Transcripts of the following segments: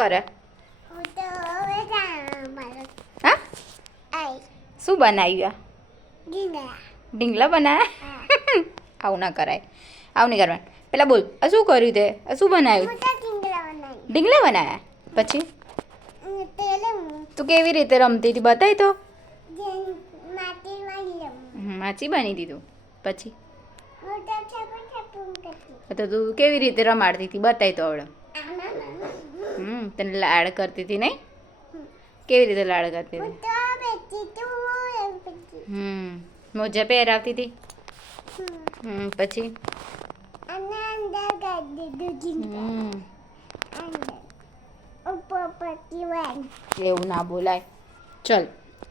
કરે? હું તો હવે મારો હા આઈ શું બનાવ્યું? આ ડીંગા ઢીંગલા બનાવ્યા? આવું ના કરાય, આવું નહીં કરવાનું. પેલા બોલ, આ શું કર્યું તે? આ શું બનાવ્યું? મોટા ડીંગલા બનાવી ઢીંગલા બનાવ્યા? પછી તેલે તું કેવી રીતે રમતી હતી બતાવી તો. જેન માટી વાળી માચી બની દીધું. પછી મોટા છાપા છાપું કરતી તો તું કેવી રીતે રમાડતી હતી બતાવી તો આવડે. તને લાડ કરતી હતી નહીં? કેવી રીતે લાડ કરતી હું હતી? તો બેઠી તું એમ બેઠી મોજા પહેરાવતી હતી. પછી અને અંદર ગાડી દીધું ડીંગા અંદર ઉપર પટ્ટી વાળી એવું ના બોલાય. ચલ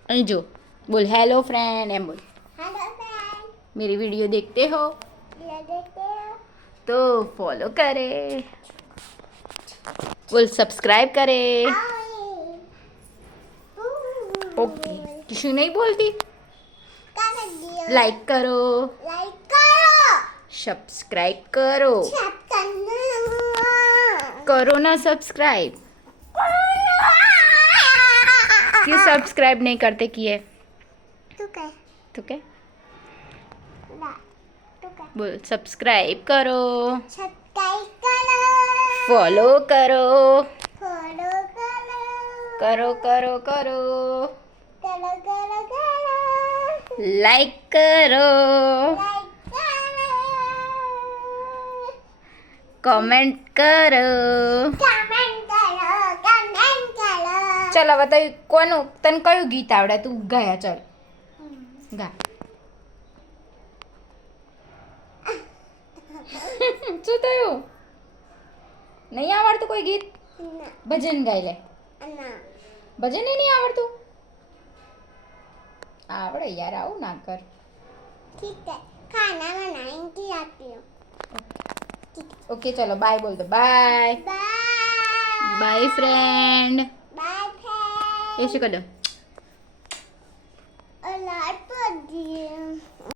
અહીં જો, બોલ હેલો ફ્રેન્ડ એમ બોલ. हेलो फ्रेंड मेरी वीडियो देखते हो ये देखते हो तो फॉलो करे, बोल सब्सक्राइब करे. ओके किसी नहीं बोलती. लाइक करो, लाइक करो सब्सक्राइब करो. सब करना करो ना सब्सक्राइब. क्यों सब्सक्राइब नहीं करते किए? तू कह तो क्या ना तू कह बोल सब्सक्राइब करो, सब्सक्राइब करो फॉलो करो, फॉलो करो करो करो करो, करो करो करो लाइक करो, लाइक करो कमेंट करो. कमेंट करो कमेंट करो चल હવે તો કોનું તને કયું ગીત આવડે તું ગાયા? ચલ ગા. શું થયું? નહીં આવડતું કોઈ ગીત? ना ભજન ગાઈ લે. ना ભજન નહીં આવડતું? આવડે યાર, આવું ના કર. ठीक है खाना बनाने की आती हूँ ઓકે ચલો બાય બોલ દો. Bye bye bye friend. Bye friend એ શું કરી દો.